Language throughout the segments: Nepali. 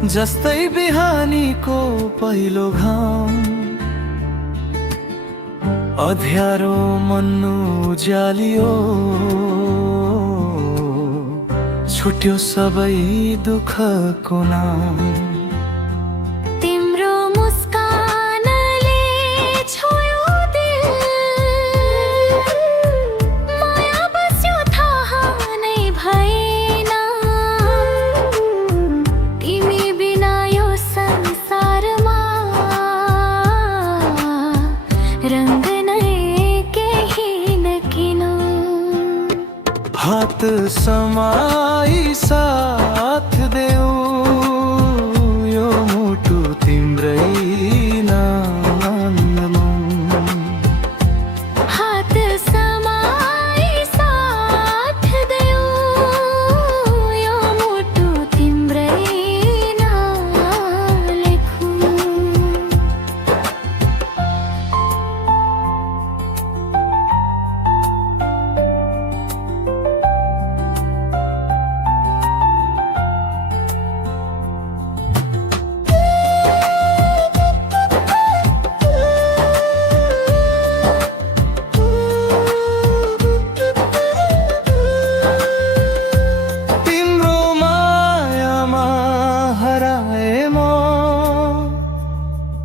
जस्तै बिहानीको पहिलो घाम, अध्यारो मन्नु उज्यालियो, छुट्यो सबै दुःखको नाम। तिम्रो मुस्कानले छोयो दिल, माया बस्यो थाहा नै भएन। तिमी बिना यो संसारमा रंग नै केही न किन। हात समाई साथ देऊ, यो मुटु तिम्रै नाममा। हात समाई साथ देऊ, यो मुटु तिम्रै नाम लेखौँ। तिम्रो मायामा हराए म,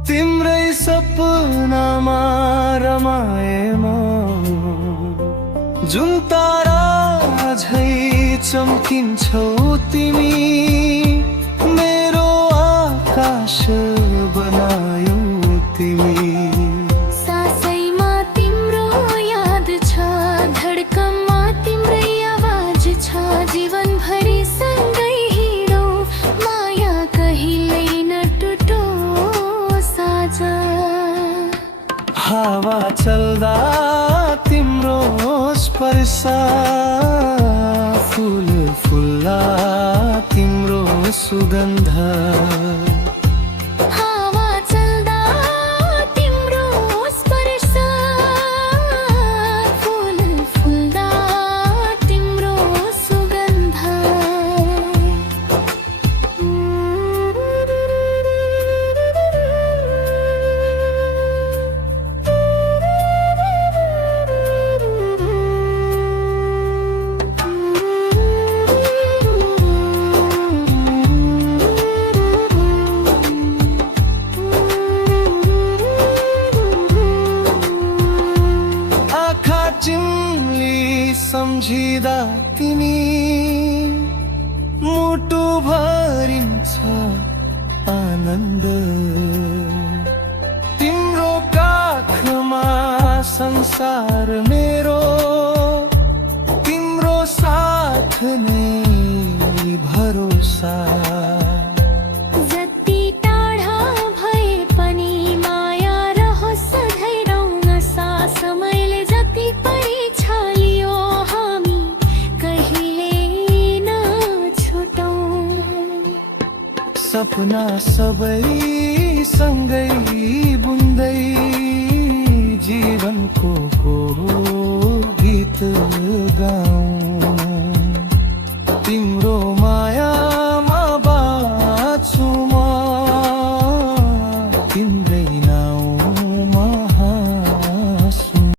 तिम्रै सपनामा रमाए म। जुन तारा झै चम्किन्छौ तिमी, मेरो आकाश बनायौ तिमी। सासैमा तिम्रो याद छ, धड्कनमा तिम्रै आवाज छ। जीवनभरि सँगै हिँडौँ, माया कहिल्यै न टुटोस् साझा। हावा चल्दा तिम्रो स्पर्श, फुल फुल्ला तिम्रो सुगन्ध। हावा चल्दा तिम्रो स्पर्श, फुल फुल्दा तिम्रो सुगन्ध। आँखा चिम्ली सम्झिँदा तिमी, मुटु भरिन्छ आनन्द। तिम्रो काखमा संसार मेरो, तिम्रो साथ नै भरोसा। जति टाढा भए पनि माया रहोस् सधैँ रौनसा। समयले जति परिछालियो, हामी कहिले न छुटौँ। सपना सबै सँगै बुन्दै, जीवनको गीत गाउँ। तिम्रो